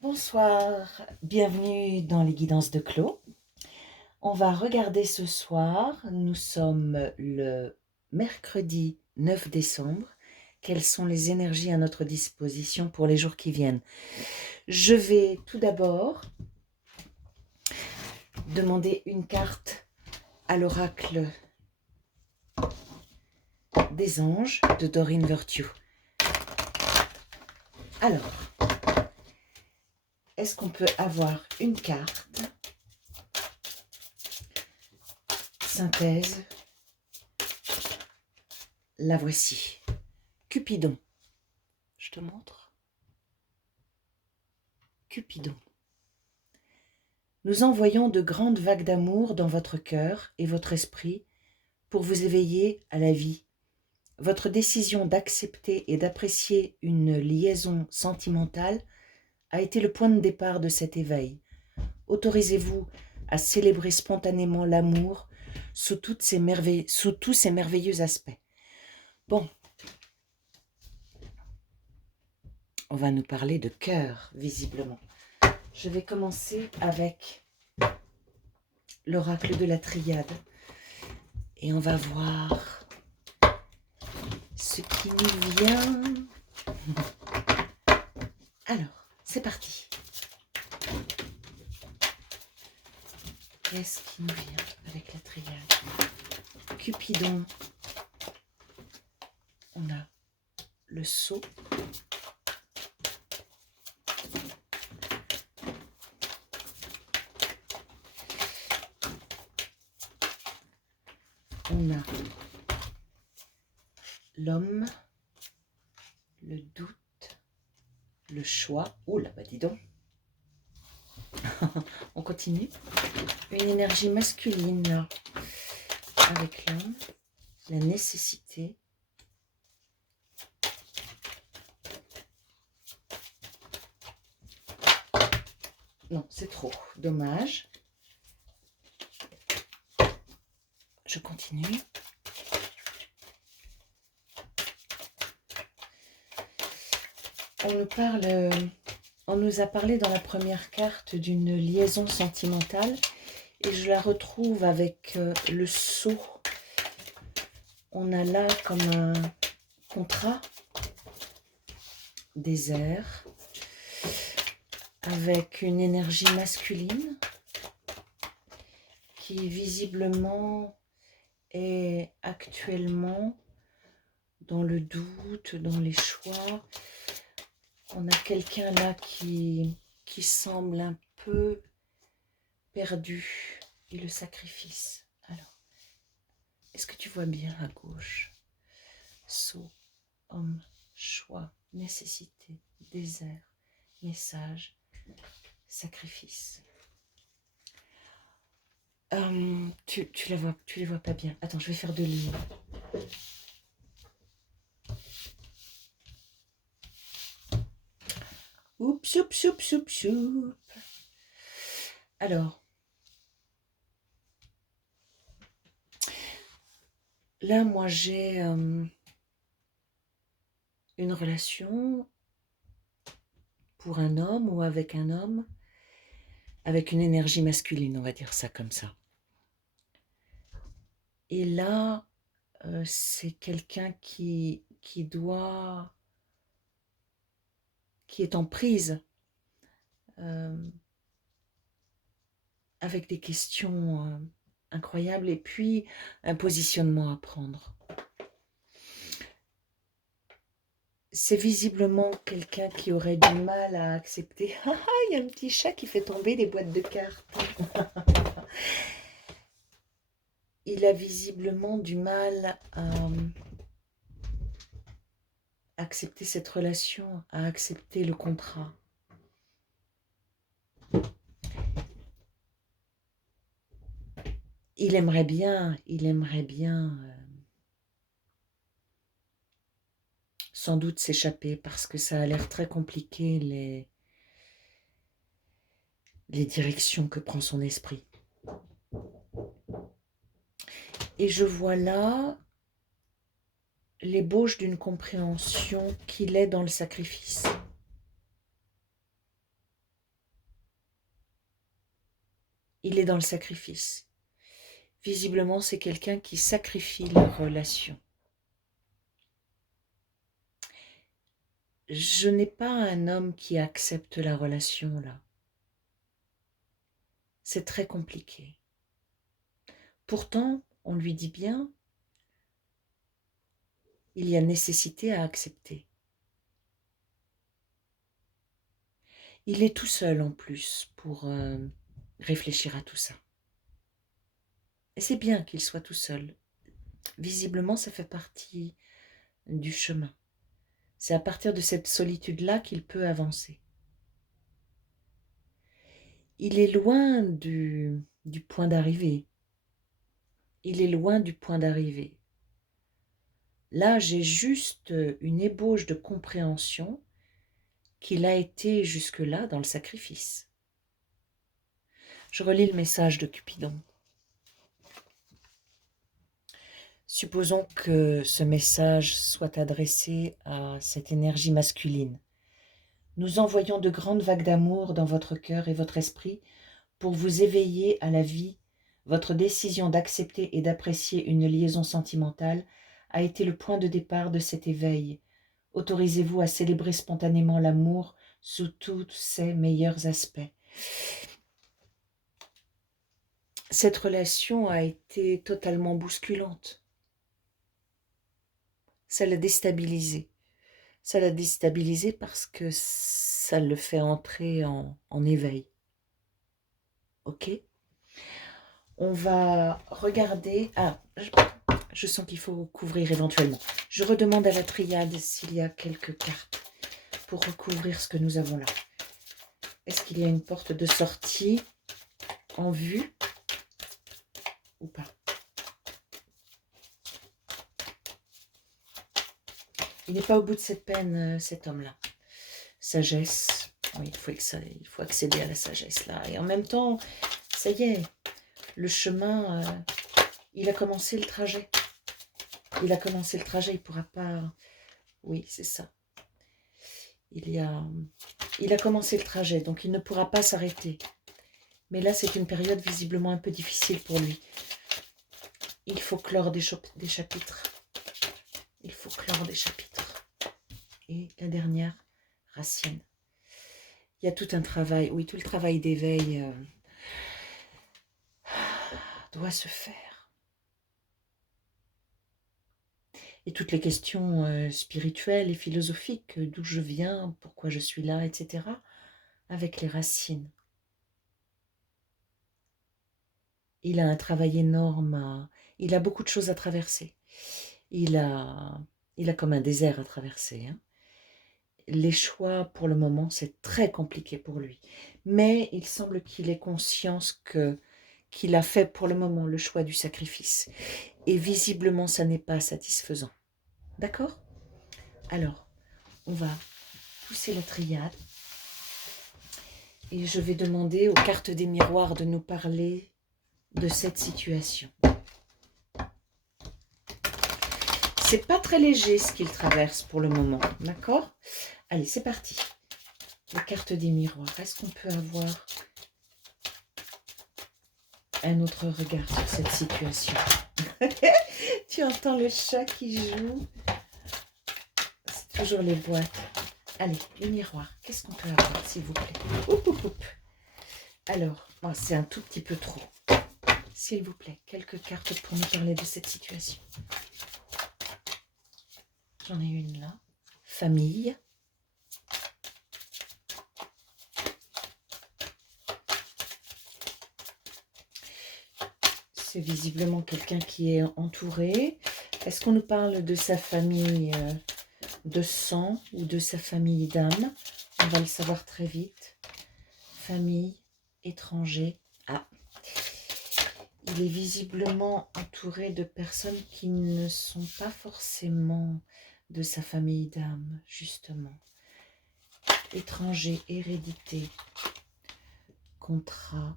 Bonsoir, bienvenue dans les guidances de Clos. On va regarder ce soir, nous sommes le mercredi 9 décembre. Quelles sont les énergies à notre disposition pour les jours qui viennent? Je vais tout d'abord demander une carte à l'oracle des anges de Doreen Virtue. Alors, est-ce qu'on peut avoir une carte synthèse? La voici. Cupidon. Je te montre. Cupidon. Nous envoyons de grandes vagues d'amour dans votre cœur et votre esprit pour vous éveiller à la vie. Votre décision d'accepter et d'apprécier une liaison sentimentale a été le point de départ de cet éveil. Autorisez-vous à célébrer spontanément l'amour sous tous ses merveilleux aspects. Bon, on va nous parler de cœur, visiblement. Je vais commencer avec l'oracle de la triade et on va voir ce qui nous vient. Alors, c'est parti. Qu'est-ce qui nous vient avec la triade? Cupidon. On a le sceau. On a l'homme, le doute, le choix. Oh là, bah dis donc. On continue. Une énergie masculine là, avec l'homme, la nécessité. Non, c'est trop. Dommage. Je continue. On nous a parlé dans la première carte d'une liaison sentimentale et je la retrouve avec le sceau. On a là comme un contrat désert avec une énergie masculine qui visiblement est actuellement dans le doute, dans les choix. On a quelqu'un là qui semble un peu perdu et le sacrifice. Alors, est-ce que tu vois bien à gauche? Sceau, homme, choix, nécessité, désert, message, sacrifice. Tu les vois pas bien. Attends, je vais faire 2 lignes. Oups, oups, oups, oups, oups. Alors, là, moi, j'ai une relation pour un homme ou avec un homme, avec une énergie masculine, on va dire ça comme ça. Et là, c'est quelqu'un qui est en prise avec des questions incroyables et puis un positionnement à prendre. C'est visiblement quelqu'un qui aurait du mal à accepter. Ah, il y a un petit chat qui fait tomber des boîtes de cartes. Il a visiblement du mal à accepter cette relation, à accepter le contrat. Il aimerait bien sans doute s'échapper parce que ça a l'air très compliqué les directions que prend son esprit. Et je vois là l'ébauche d'une compréhension qu'il est dans le sacrifice. il est dans le sacrifice. Visiblement, c'est quelqu'un qui sacrifie la relation. Je n'ai pas un homme qui accepte la relation là. C'est très compliqué. Pourtant, on lui dit bien, il y a nécessité à accepter. Il est tout seul en plus pour réfléchir à tout ça. Et c'est bien qu'il soit tout seul. Visiblement, ça fait partie du chemin. C'est à partir de cette solitude-là qu'il peut avancer. Il est loin du point d'arrivée. Il est loin du point d'arrivée. Là, j'ai juste une ébauche de compréhension qu'il a été jusque-là dans le sacrifice. Je relis le message de Cupidon. Supposons que ce message soit adressé à cette énergie masculine. Nous envoyons de grandes vagues d'amour dans votre cœur et votre esprit pour vous éveiller à la vie. Votre décision d'accepter et d'apprécier une liaison sentimentale a été le point de départ de cet éveil. Autorisez-vous à célébrer spontanément l'amour sous tous ses meilleurs aspects. Cette relation a été totalement bousculante. Ça l'a déstabilisé. Ça l'a déstabilisé parce que ça le fait entrer en éveil. Ok ? On va regarder... Ah, je sens qu'il faut couvrir éventuellement. Je redemande à la triade s'il y a quelques cartes pour recouvrir ce que nous avons là. Est-ce qu'il y a une porte de sortie en vue ou pas? Il n'est pas au bout de cette peine, cet homme-là. Sagesse. Oui, il faut accéder à la sagesse là. Et en même temps, ça y est, le chemin, il a commencé le trajet. Il a commencé le trajet, il ne pourra pas... Oui, c'est ça. Il a commencé le trajet, donc il ne pourra pas s'arrêter. Mais là, c'est une période visiblement un peu difficile pour lui. Il faut clore des chapitres. Il faut clore des chapitres. Et la dernière, Racine. Il y a tout un travail, oui, tout le travail d'éveil doit se faire. Et toutes les questions spirituelles et philosophiques, d'où je viens, pourquoi je suis là, etc., avec les racines. Il a un travail énorme, il a beaucoup de choses à traverser. Il a comme un désert à traverser. Hein. Les choix, pour le moment, c'est très compliqué pour lui. Mais il semble qu'il ait conscience qu'il a fait pour le moment le choix du sacrifice. Et visiblement, ça n'est pas satisfaisant. D'accord? Alors, on va pousser la triade. Et je vais demander aux cartes des miroirs de nous parler de cette situation. C'est pas très léger ce qu'il traverse pour le moment, d'accord? Allez, c'est parti. Les cartes des miroirs. Est-ce qu'on peut avoir un autre regard sur cette situation? Tu entends le chat qui joue? C'est toujours les boîtes. Allez, les miroirs. Qu'est-ce qu'on peut avoir, s'il vous plaît? Oup, oup, oup. Alors, oh, c'est un tout petit peu trop. S'il vous plaît, quelques cartes pour nous parler de cette situation. J'en ai une là. Famille. C'est visiblement quelqu'un qui est entouré. Est-ce qu'on nous parle de sa famille de sang ou de sa famille d'âme? On va le savoir très vite. Famille, étranger. Ah, il est visiblement entouré de personnes qui ne sont pas forcément de sa famille d'âme, justement. Étranger, hérédité, contrat.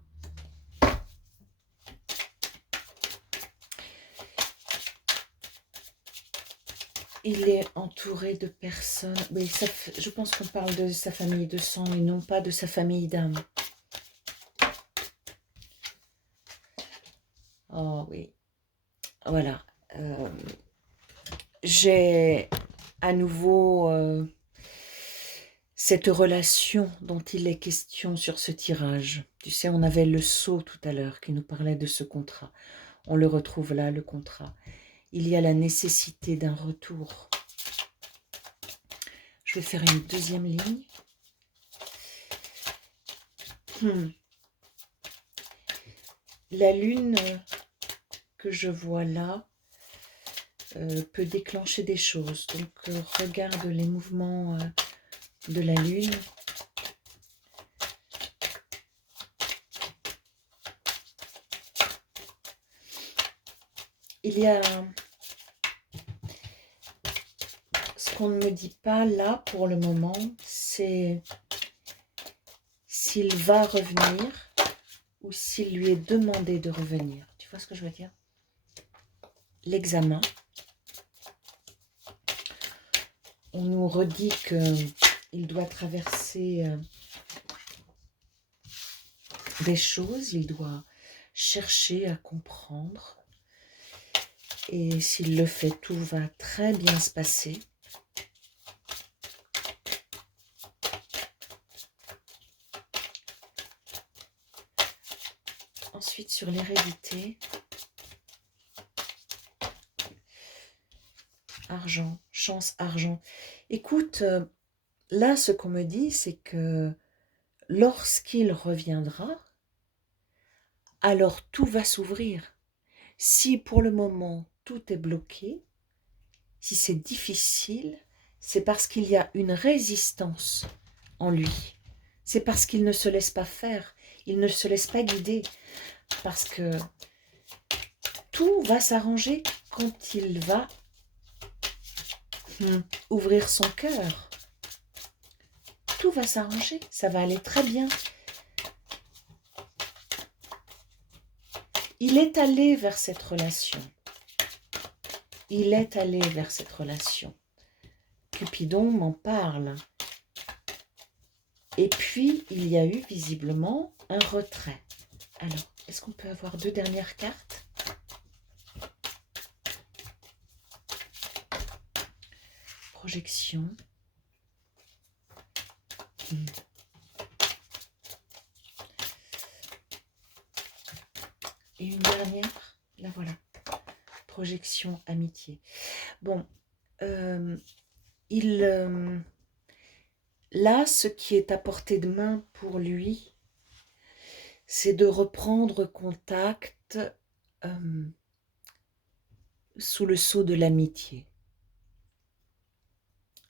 Il est entouré de personnes... Mais je pense qu'on parle de sa famille de sang et non pas de sa famille d'âme. Oh oui, voilà. J'ai à nouveau cette relation dont il est question sur ce tirage. Tu sais, on avait le sceau tout à l'heure qui nous parlait de ce contrat. On le retrouve là, le contrat. Il y a la nécessité d'un retour. Je vais faire une deuxième ligne. La lune que je vois là peut déclencher des choses. Donc, regarde les mouvements de la lune. Il y a ce qu'on ne me dit pas là pour le moment, c'est s'il va revenir ou s'il lui est demandé de revenir. Tu vois ce que je veux dire? L'examen. On nous redit qu'il doit traverser des choses, il doit chercher à comprendre. Et s'il le fait, tout va très bien se passer. Ensuite, sur l'hérédité, argent, chance, argent. Écoute, là, ce qu'on me dit, c'est que lorsqu'il reviendra, alors tout va s'ouvrir. Si pour le moment, tout est bloqué, si c'est difficile, c'est parce qu'il y a une résistance en lui. C'est parce qu'il ne se laisse pas faire, il ne se laisse pas guider, parce que tout va s'arranger quand il va ouvrir son cœur. Tout va s'arranger, ça va aller très bien. Il est allé vers cette relation. Il est allé vers cette relation. Cupidon m'en parle. Et puis, il y a eu visiblement un retrait. Alors, est-ce qu'on peut avoir deux dernières cartes? Projection. Et une dernière, là voilà. Projection, amitié. Bon, là, ce qui est à portée de main pour lui, c'est de reprendre contact sous le sceau de l'amitié.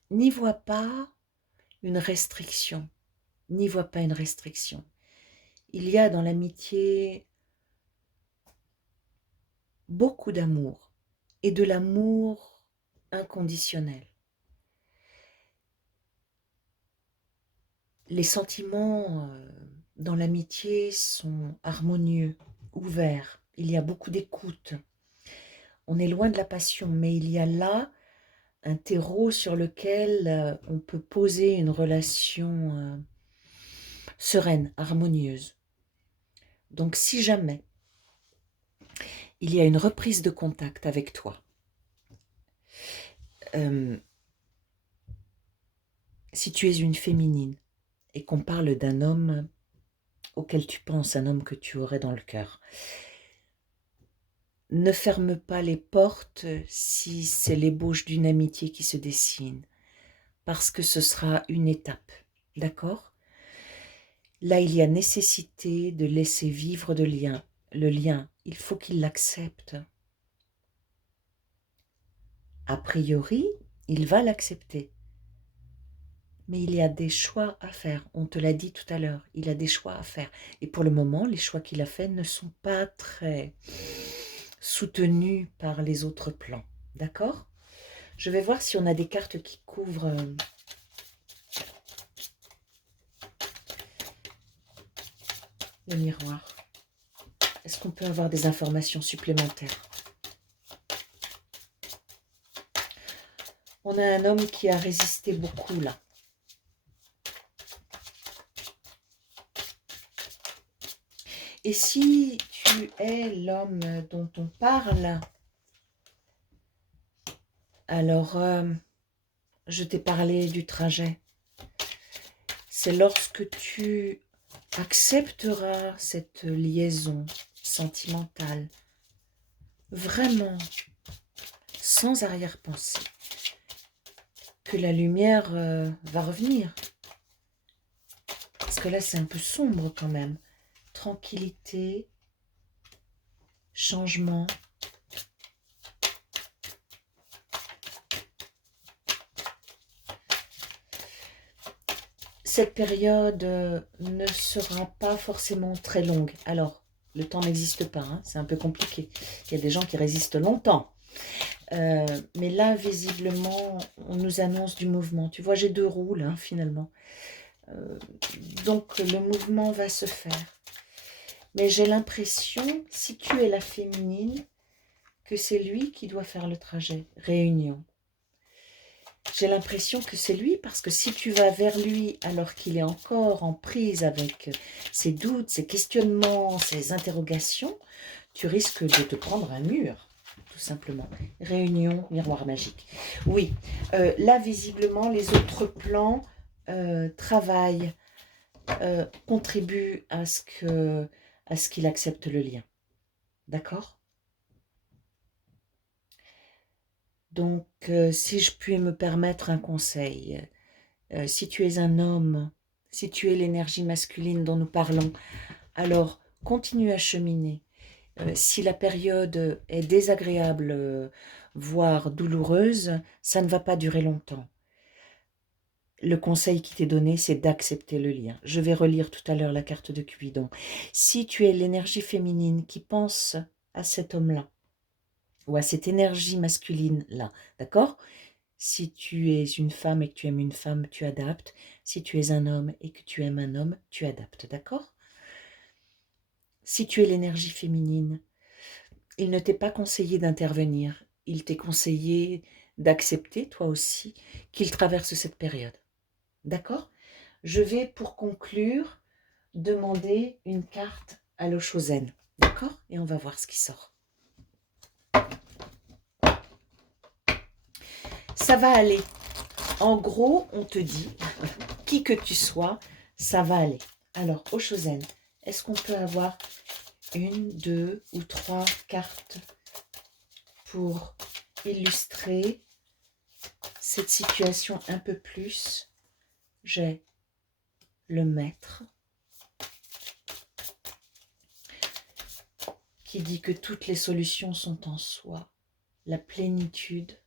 N'y vois pas une restriction, n'y vois pas une restriction. Il y a dans l'amitié beaucoup d'amour et de l'amour inconditionnel. Les sentiments dans l'amitié sont harmonieux, ouverts. Il y a beaucoup d'écoute. On est loin de la passion, mais il y a là un terreau sur lequel on peut poser une relation sereine, harmonieuse. Donc si jamais il y a une reprise de contact avec toi, si tu es une féminine et qu'on parle d'un homme auquel tu penses, un homme que tu aurais dans le cœur, ne ferme pas les portes si c'est l'ébauche d'une amitié qui se dessine, parce que ce sera une étape, d'accord? Là, il y a nécessité de laisser vivre le lien, il faut qu'il l'accepte. A priori, il va l'accepter. Mais il y a des choix à faire, on te l'a dit tout à l'heure, il a des choix à faire. Et pour le moment, les choix qu'il a faits ne sont pas très soutenus par les autres plans, d'accord? Je vais voir si on a des cartes qui couvrent le miroir. Est-ce qu'on peut avoir des informations supplémentaires? On a un homme qui a résisté beaucoup là. Et si tu tu es l'homme dont on parle, alors je t'ai parlé du trajet. C'est lorsque tu accepteras cette liaison sentimentale, vraiment, sans arrière-pensée, que la lumière va revenir. Parce que là, c'est un peu sombre quand même. Tranquillité, changement. Cette période ne sera pas forcément très longue. Alors, le temps n'existe pas, hein, c'est un peu compliqué. Il y a des gens qui résistent longtemps. Mais là, visiblement, on nous annonce du mouvement. Tu vois, j'ai 2 roues, là, finalement. Donc, le mouvement va se faire. Mais j'ai l'impression, si tu es la féminine, que c'est lui qui doit faire le trajet. Réunion. J'ai l'impression que c'est lui, parce que si tu vas vers lui alors qu'il est encore en prise avec ses doutes, ses questionnements, ses interrogations, tu risques de te prendre un mur, tout simplement. Réunion, miroir magique. Oui, là, visiblement, les autres plans travaillent, contribuent à ce qu'il accepte le lien. D'accord ? Donc, si je puis me permettre un conseil, si tu es un homme, si tu es l'énergie masculine dont nous parlons, alors continue à cheminer. Si la période est désagréable, voire douloureuse, ça ne va pas durer longtemps. Le conseil qui t'est donné, c'est d'accepter le lien. Je vais relire tout à l'heure la carte de Cupidon. Si tu es l'énergie féminine qui pense à cet homme-là, ou à cette énergie masculine-là, d'accord ? Si tu es une femme et que tu aimes une femme, tu adaptes. Si tu es un homme et que tu aimes un homme, tu adaptes, d'accord ? Si tu es l'énergie féminine, il ne t'est pas conseillé d'intervenir. Il t'est conseillé d'accepter, toi aussi, qu'il traverse cette période. D'accord ? Je vais, pour conclure, demander une carte à l'Oshozen. D'accord ? Et on va voir ce qui sort. Ça va aller. En gros, on te dit, qui que tu sois, ça va aller. Alors, Oshozen, est-ce qu'on peut avoir 1, 2 ou 3 cartes pour illustrer cette situation un peu plus? J'ai le maître qui dit que toutes les solutions sont en soi. La plénitude.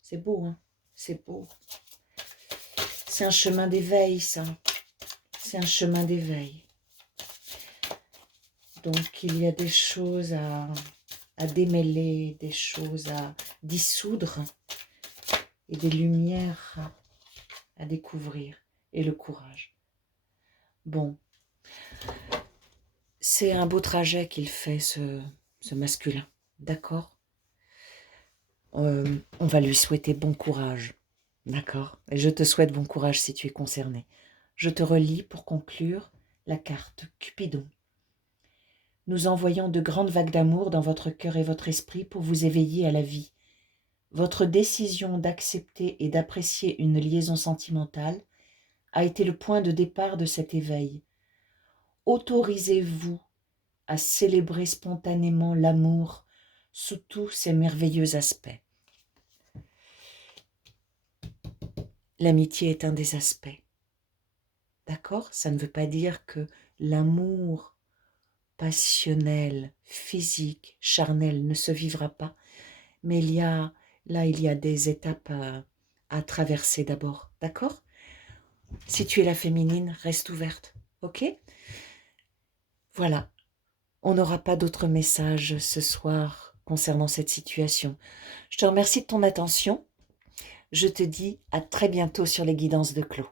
C'est beau, hein? C'est beau. C'est un chemin d'éveil, ça. C'est un chemin d'éveil. Donc, il y a des choses à démêler, des choses à dissoudre et des lumières à découvrir et le courage. Bon, c'est un beau trajet qu'il fait, ce masculin, d'accord ? On va lui souhaiter bon courage, d'accord ? Et je te souhaite bon courage si tu es concerné. Je te relis pour conclure la carte Cupidon. Nous envoyons de grandes vagues d'amour dans votre cœur et votre esprit pour vous éveiller à la vie. Votre décision d'accepter et d'apprécier une liaison sentimentale a été le point de départ de cet éveil. Autorisez-vous à célébrer spontanément l'amour sous tous ses merveilleux aspects. L'amitié est un des aspects. D'accord ? Ça ne veut pas dire que l'amour passionnel, physique, charnel ne se vivra pas, mais il y a des étapes à traverser d'abord. D'accord ? Si tu es la féminine, reste ouverte. Ok ? Voilà. On n'aura pas d'autres messages ce soir concernant cette situation. Je te remercie de ton attention. Je te dis à très bientôt sur les guidances de Clos.